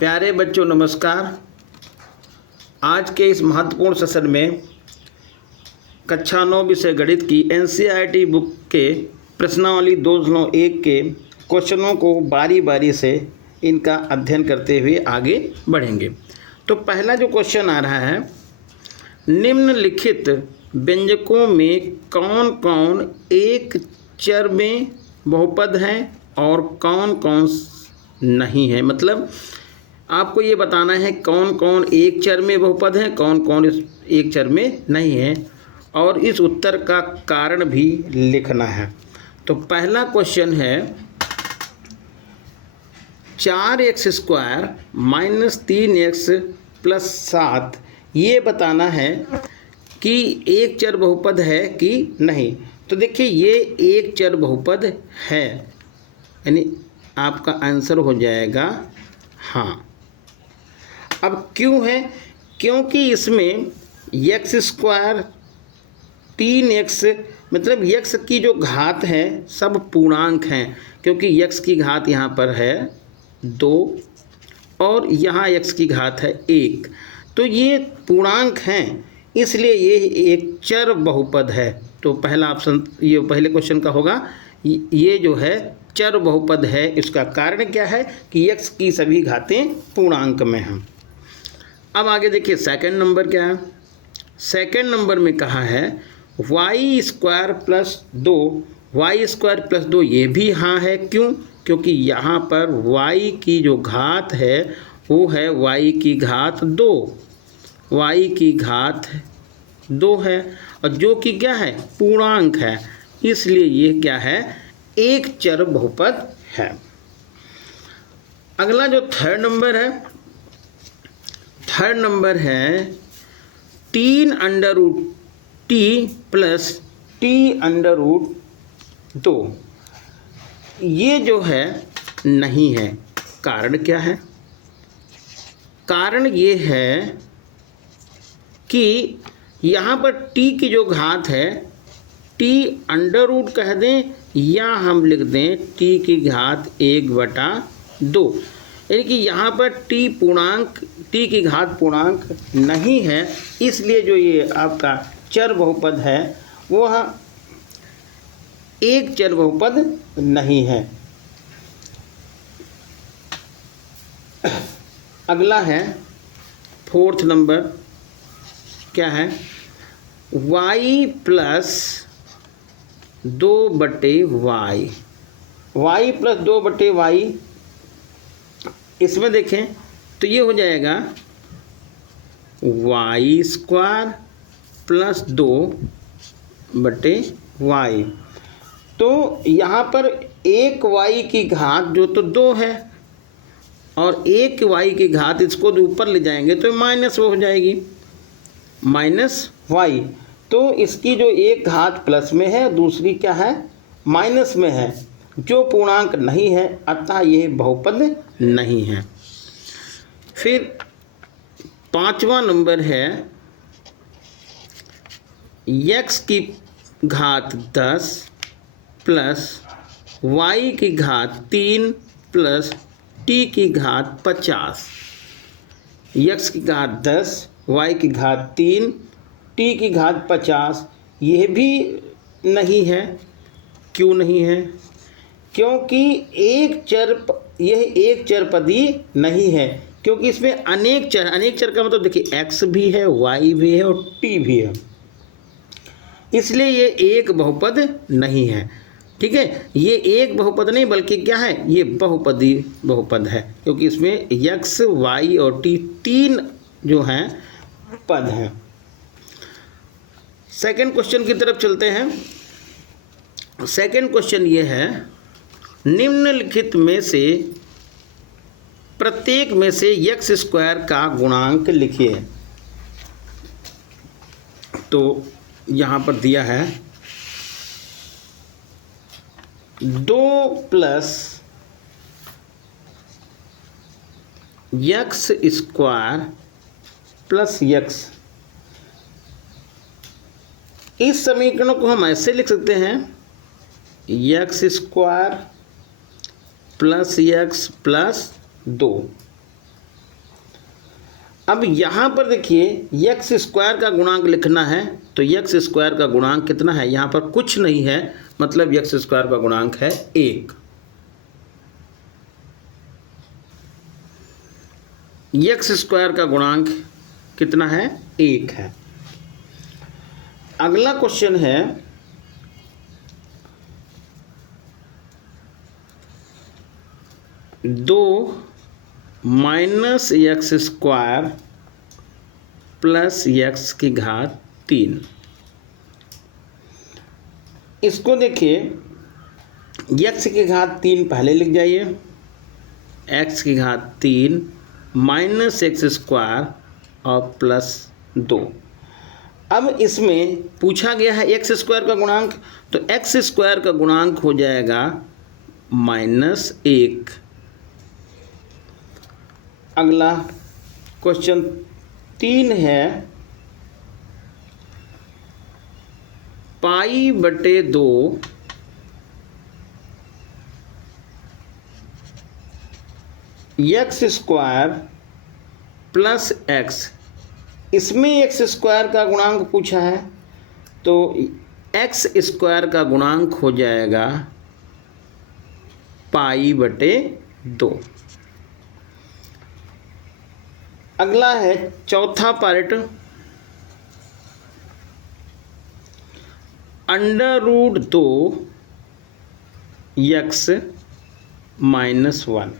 प्यारे बच्चों नमस्कार। आज के इस महत्वपूर्ण सेशन में कक्षा 9 विषय गणित की एनसीईआरटी बुक के प्रश्नावली 201 के क्वेश्चनों को बारी बारी से इनका अध्ययन करते हुए आगे बढ़ेंगे। तो पहला जो क्वेश्चन आ रहा है, निम्नलिखित व्यंजकों में कौन कौन एक चर में बहुपद हैं और कौन कौन नहीं है। मतलब आपको ये बताना है कौन कौन एक चर में बहुपद हैं, कौन कौन इस एक चर में नहीं है, और इस उत्तर का कारण भी लिखना है। तो पहला क्वेश्चन है 4x² - 3x + 7, ये बताना है कि एक चर बहुपद है कि नहीं। तो देखिए ये एक चर बहुपद है, यानी आपका आंसर हो जाएगा हाँ। अब क्यों है? क्योंकि इसमें x² 3x मतलब x की जो घात है सब पूर्णांक हैं, क्योंकि x की घात यहाँ पर है 2 और यहाँ x की घात है 1, तो ये पूर्णांक हैं, इसलिए ये एक चर बहुपद है। तो पहला ऑप्शन ये पहले क्वेश्चन का होगा, ये जो है चर बहुपद है। इसका कारण क्या है कि x की सभी घातें पूर्णांक में हैं। अब आगे देखिए सेकंड नंबर क्या है। सेकंड नंबर में कहा है y² + 2, y² + 2 ये भी हाँ है। क्यों? क्योंकि यहाँ पर y की जो घात है वो है y की घात 2, y की घात 2 है, और जो कि क्या है पूर्णांक है, इसलिए ये क्या है एक चर बहुपद है। अगला जो थर्ड नंबर है, थर्ड नंबर है 3√t + t√2, ये जो है नहीं है। कारण क्या है? कारण ये है कि यहाँ पर t की जो घात है t√, कह दें या हम लिख दें t की घात 1/2, यानी कि यहाँ पर t की घात पूर्णांक नहीं है, इसलिए जो ये आपका चर बहुपद है वह एक चर बहुपद नहीं है। अगला है फोर्थ नंबर, क्या है y + 2/y, y + 2/y, इसमें देखें तो ये हो जाएगा y² + 2/y। तो यहाँ पर एक y की घात जो तो 2 है और एक y की घात, इसको ऊपर ले जाएंगे तो माइनस वो हो जाएगी -y। तो इसकी जो एक घात प्लस में है, दूसरी क्या है माइनस में है, जो पूर्णांक नहीं है, अतः यह बहुपद नहीं है। फिर पांचवा नंबर है x की घात 10 + y की घात 3 + t की घात 50। x की घात 10, y की घात 3, t की घात 50, यह भी नहीं है। क्यों नहीं है? क्योंकि यह एक चरपदी नहीं है, क्योंकि इसमें अनेक चर का मतलब देखिए x भी है, y भी है और t भी है, इसलिए ये एक बहुपद नहीं है। ठीक है, ये एक बहुपद नहीं बल्कि क्या है, ये बहुपदी बहुपद है, क्योंकि इसमें x, y और t तीन जो हैं पद हैं। सेकंड क्वेश्चन की तरफ चलते हैं। सेकंड क्वेश्चन ये है, निम्नलिखित में से प्रत्येक में से x² का गुणांक लिखिए। तो यहाँ पर दिया है 2 + x² + x। इस समीकरण को हम ऐसे लिख सकते हैं x² + x + 2, अब यहाँ पर देखिए एक्स स्क्वायर का गुणांक लिखना है, तो एक्स स्क्वायर का गुणांक कितना है, यहाँ पर कुछ नहीं है, मतलब एक्स स्क्वायर का गुणांक है 1। एक्स स्क्वायर का गुणांक कितना है, 1 है। अगला क्वेश्चन है दो minus x square plus x की घात 3। इसको देखिए एक्स की घात 3 पहले लिख जाइए, एक्स की घात 3 माइनस एक्स स्क्वायर और प्लस 2। अब इसमें पूछा गया है एक्स स्क्वायर का गुणांक, तो एक्स स्क्वायर का गुणांक हो जाएगा -1। अगला क्वेश्चन 3 है π/2 एक्स स्क्वायर प्लस एक्स। इसमें एक्स स्क्वायर का गुणांक पूछा है, तो एक्स स्क्वायर का गुणांक हो जाएगा π/2। अगला है चौथा पार्ट, √2 x -1।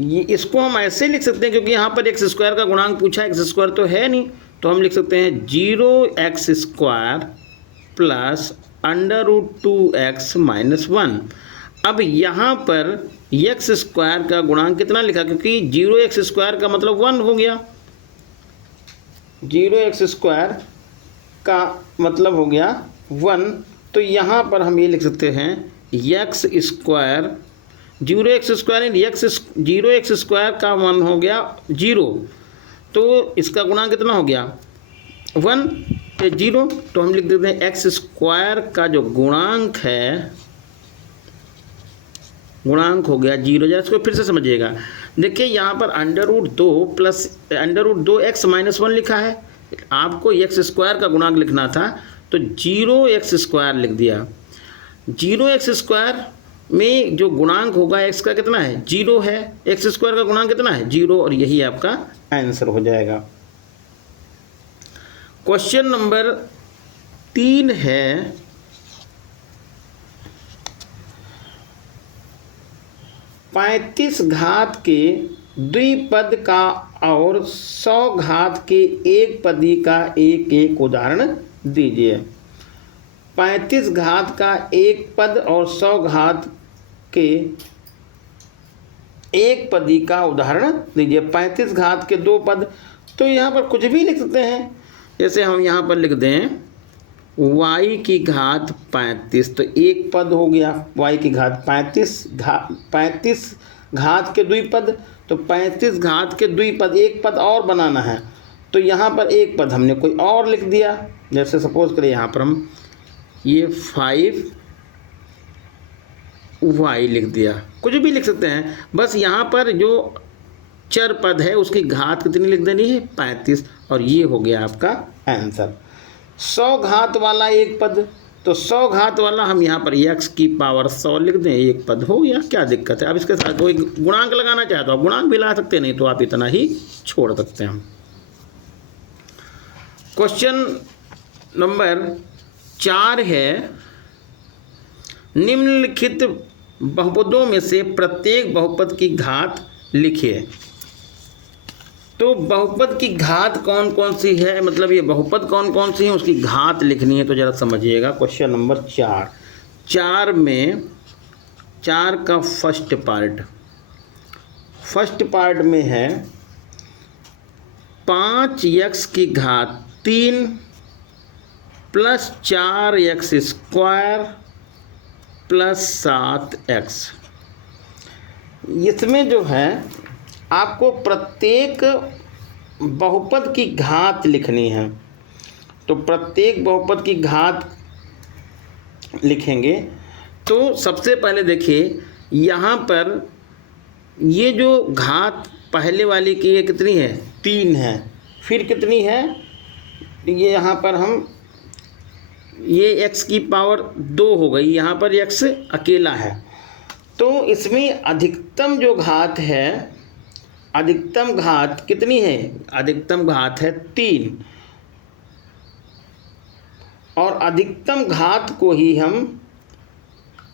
ये इसको हम ऐसे लिख सकते हैं, क्योंकि यहाँ पर एक्स स्क्वायर का गुणांक पूछा है, एक्स स्क्वायर तो है नहीं, तो हम लिख सकते हैं 0x² प्लस √2x -1। अब यहाँ पर एक्स स्क्वायर का गुणांक कितना लिखा, क्योंकि 0x² का मतलब 1 हो गया, 0x² का मतलब हो गया 1। तो यहाँ पर हम ये लिख सकते हैं एक्स स्क्वायर 0x² का 1 हो गया 0, तो इसका गुणांक कितना हो गया 1 पे 0, तो हम लिख देते हैं एक्स स्क्वायर का जो गुणांक है, गुणांक हो गया 0। जरा इसको फिर से समझिएगा, देखिए यहाँ पर √2 प्लस √2x -1 लिखा है, आपको एक्स स्क्वायर का गुणांक लिखना था, तो 0x² लिख दिया। 0x² में जो गुणांक होगा एक्स का कितना है 0 है, एक्स स्क्वायर का गुणांक कितना है 0, और यही आपका आंसर हो जाएगा। क्वेश्चन नंबर 3 है 35 घात के द्विपद का और 100 घात के एक पदी का एक उदाहरण दीजिए। 35 घात का एक पद और 100 घात के एक पदी का उदाहरण दीजिए। 35 घात के 2 पद, तो यहाँ पर कुछ भी लिख सकते हैं, जैसे हम यहाँ पर लिख दें y की घात 35, तो एक पद हो गया y की घात 35 घात के द्विपद, तो 35 घात के द्विपद, एक पद और बनाना है, तो यहाँ पर एक पद हमने कोई और लिख दिया, जैसे सपोज करें यहाँ पर हम ये 5y लिख दिया, कुछ भी लिख सकते हैं, बस यहाँ पर जो चर पद है उसकी घात कितनी लिख देनी है 35, और ये हो गया आपका आंसर। 100 घात वाला एक पद, तो 100 घात वाला हम यहाँ पर x की पावर 100 लिख दें, एक पद हो गया, क्या दिक्कत है। अब इसके साथ कोई गुणांक लगाना चाहे तो आप गुणांक भी ला सकते, नहीं तो आप इतना ही छोड़ सकते हैं। क्वेश्चन नंबर 4 है निम्नलिखित बहुपदों में से प्रत्येक बहुपद की घात लिखिए। तो बहुपद की घात कौन कौन सी है, मतलब ये बहुपद कौन कौन सी है उसकी घात लिखनी है, तो जरा समझिएगा। क्वेश्चन नंबर 4 में 4 का फर्स्ट पार्ट में है 5x की घात 3 प्लस 4x² प्लस 7x। इसमें जो है आपको प्रत्येक बहुपद की घात लिखनी है, तो प्रत्येक बहुपद की घात लिखेंगे। तो सबसे पहले देखिए यहाँ पर ये जो घात पहले वाली की ये कितनी है, 3 है, फिर कितनी है, ये यहाँ पर हम ये x की पावर 2 हो गई, यहाँ पर x अकेला है। तो इसमें अधिकतम जो घात है, अधिकतम घात कितनी है, अधिकतम घात है 3, और अधिकतम घात को ही हम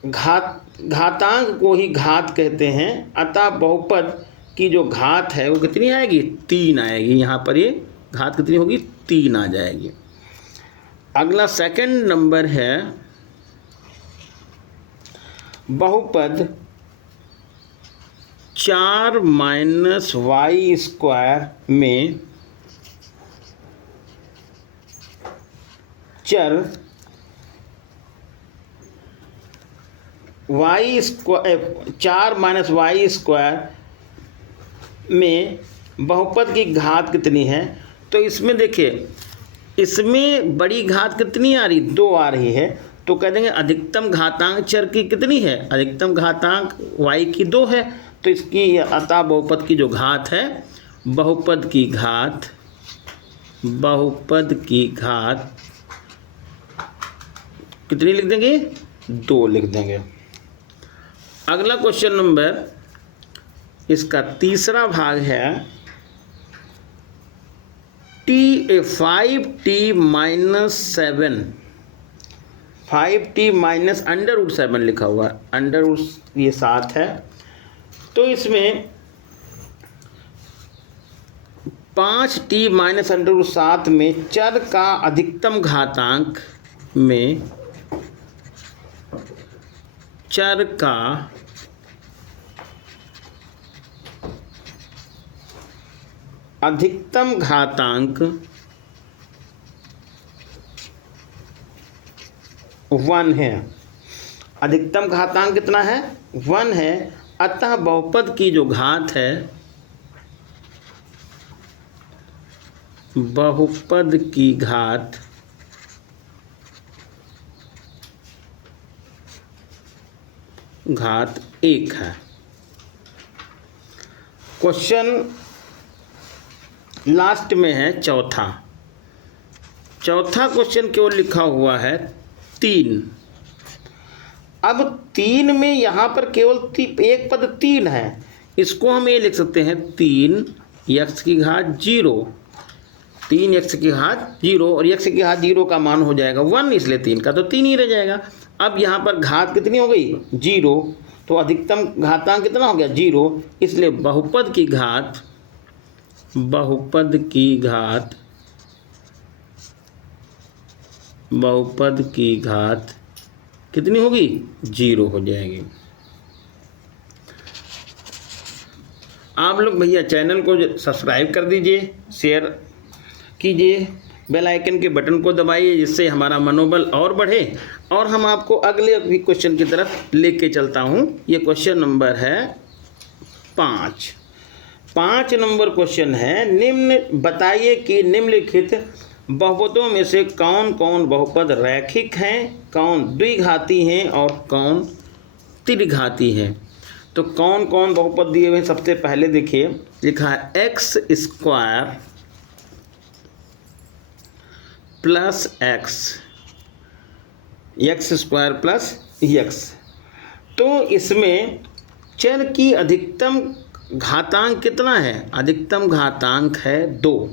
घातांक को ही घात कहते हैं। अतः बहुपद की जो घात है वो कितनी आएगी, 3 आएगी। यहाँ पर ये घात कितनी होगी, 3 आ जाएगी। अगला सेकंड नंबर है बहुपद 4 माइनस वाई स्क्वायर में चर Y square 4 minus Y square में बहुपद की घात कितनी है। तो इसमें देखिए, इसमें बड़ी घात कितनी आ रही, 2 आ रही है। तो कह देंगे अधिकतम घातांक चर की कितनी है, अधिकतम घातांक y की 2 है। तो इसकी अतः बहुपद की जो घात है, बहुपद की घात कितनी लिख देंगे, 2 लिख देंगे। अगला क्वेश्चन नंबर, इसका तीसरा भाग है 5t माइनस 7, 5t माइनस √7 लिखा हुआ है, अंडर ये 7 है। तो इसमें 5t माइनस √7 में चर का अधिकतम घातांक में चर का अधिकतम घातांक 1 है। अधिकतम घातांक कितना है, 1 है। अतः बहुपद की जो घात है, बहुपद की घात घात 1 है। क्वेश्चन लास्ट में है चौथा क्वेश्चन केवल लिखा हुआ है 3। अब 3 में यहाँ पर केवल एक पद 3 है, इसको हम ये लिख सकते हैं 3x की घात 0, 3x की घात 0, और x की घात 0 का मान हो जाएगा 1, इसलिए 3 का तो 3 ही रह जाएगा। अब यहाँ पर घात कितनी हो गई, 0, तो अधिकतम घातांक कितना हो गया, 0, इसलिए बहुपद की घात कितनी होगी, 0 हो जाएगी। आप लोग भैया चैनल को सब्सक्राइब कर दीजिए, शेयर कीजिए, बेल आइकन के बटन को दबाइए, जिससे हमारा मनोबल और बढ़े और हम आपको अगले भी क्वेश्चन की तरफ लेके चलता हूँ। ये क्वेश्चन नंबर है 5 नंबर क्वेश्चन है, निम्न बताइए कि निम्नलिखित बहुपदों में से कौन कौन बहुपद रैखिक हैं, कौन द्विघाती हैं और कौन त्रिघाती हैं। तो कौन कौन बहुपद दिए हुए हैं, सबसे पहले देखिए लिखा है x square plus x square plus x। तो इसमें चर की अधिकतम घातांक कितना है, अधिकतम घातांक है 2।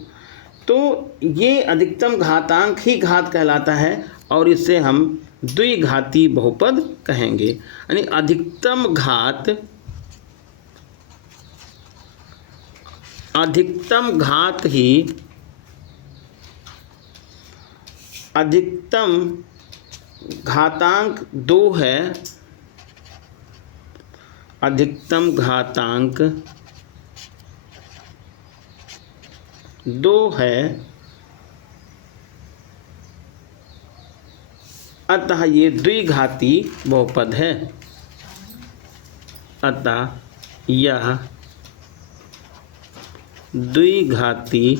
तो ये अधिकतम घातांक ही घात कहलाता है और इसे हम द्विघाती बहुपद कहेंगे। यानी अधिकतम घात ही अधिकतम घातांक 2 है, अधिकतम घातांक 2 है। अतः ये द्विघाती बहुपद है, अतः यह द्विघाती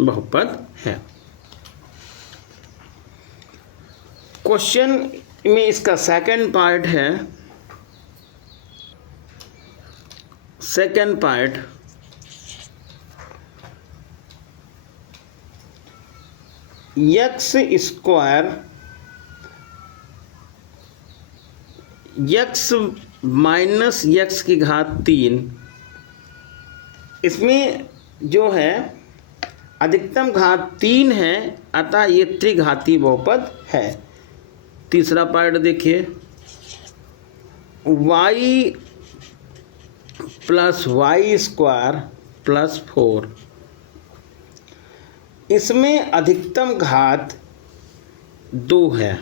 बहुपद है। क्वेश्चन में इसका सेकंड पार्ट है। Second part, x minus x की घात 3, इसमें जो है अधिकतम घात 3 है, अतः ये त्रिघाती बहुपद है। तीसरा पार्ट देखिए, y plus Y square plus 4, इसमें अधिकतम घात 2 है,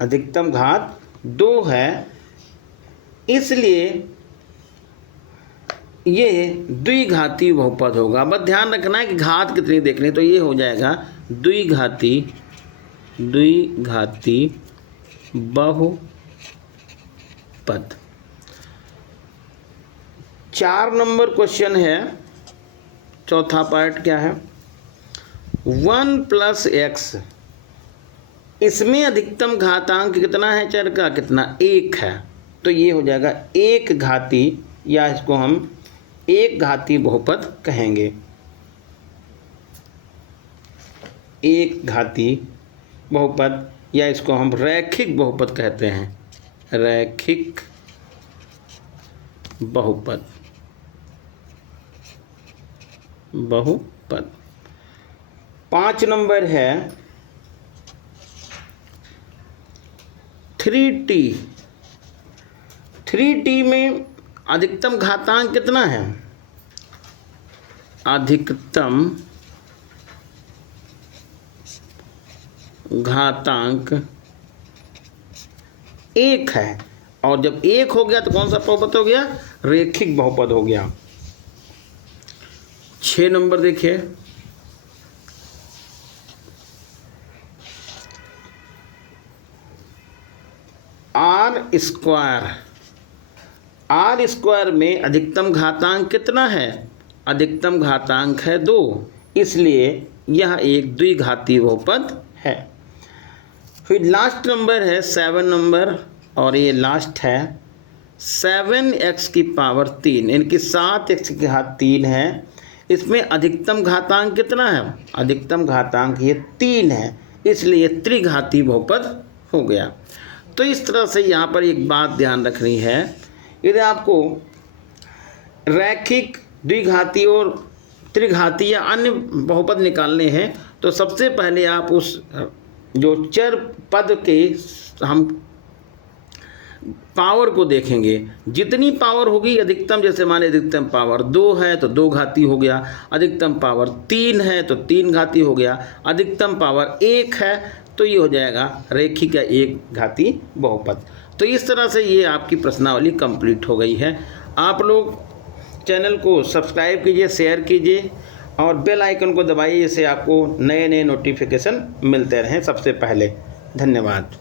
अधिकतम घात 2 है, इसलिए ये द्विघाती बहुपद होगा। बस ध्यान रखना है कि घात कितनी देखनी, तो ये हो जाएगा द्विघाती बहुपद। 4 नंबर क्वेश्चन है, चौथा पार्ट क्या है, 1 प्लस एक्स, इसमें अधिकतम घातांक कितना है, चर का कितना, 1 है, तो ये हो जाएगा एक घाती, या इसको हम एक घाती बहुपद कहेंगे। एक घाती बहुपद, या इसको हम रैखिक बहुपद कहते हैं, रैखिक बहुपद। 5 नंबर है 3t। 3t में अधिकतम घातांक कितना है, अधिकतम घातांक 1 है, और जब 1 हो गया तो कौन सा बहुपद हो गया, रैखिक बहुपद हो गया। 6 नंबर देखिए, आर स्क्वायर में अधिकतम घातांक कितना है, अधिकतम घातांक है 2, इसलिए यह एक द्विघाती बहुपद है। फिर लास्ट नंबर है 7 नंबर, और ये लास्ट है 7x की पावर 3, इनकी 7x की घात 3 है, इसमें अधिकतम घातांक कितना है, अधिकतम घातांक ये 3 है, इसलिए त्रिघाती बहुपद हो गया। तो इस तरह से यहाँ पर एक बात ध्यान रखनी है, यदि आपको रैखिक, द्विघाती और त्रिघाती या अन्य बहुपद निकालने हैं, तो सबसे पहले आप उस जो चर पद के हम पावर को देखेंगे। जितनी पावर होगी अधिकतम, जैसे माने अधिकतम पावर 2 है तो 2 घाती हो गया, अधिकतम पावर 3 है तो 3 घाती हो गया, अधिकतम पावर 1 है तो ये हो जाएगा रैखिक या एक घाती बहुपद। तो इस तरह से ये आपकी प्रश्नावली कंप्लीट हो गई है। आप लोग चैनल को सब्सक्राइब कीजिए, शेयर कीजिए और बेल आइकन को दबाइए, जिससे आपको नए नए नोटिफिकेशन मिलते रहें सबसे पहले। धन्यवाद।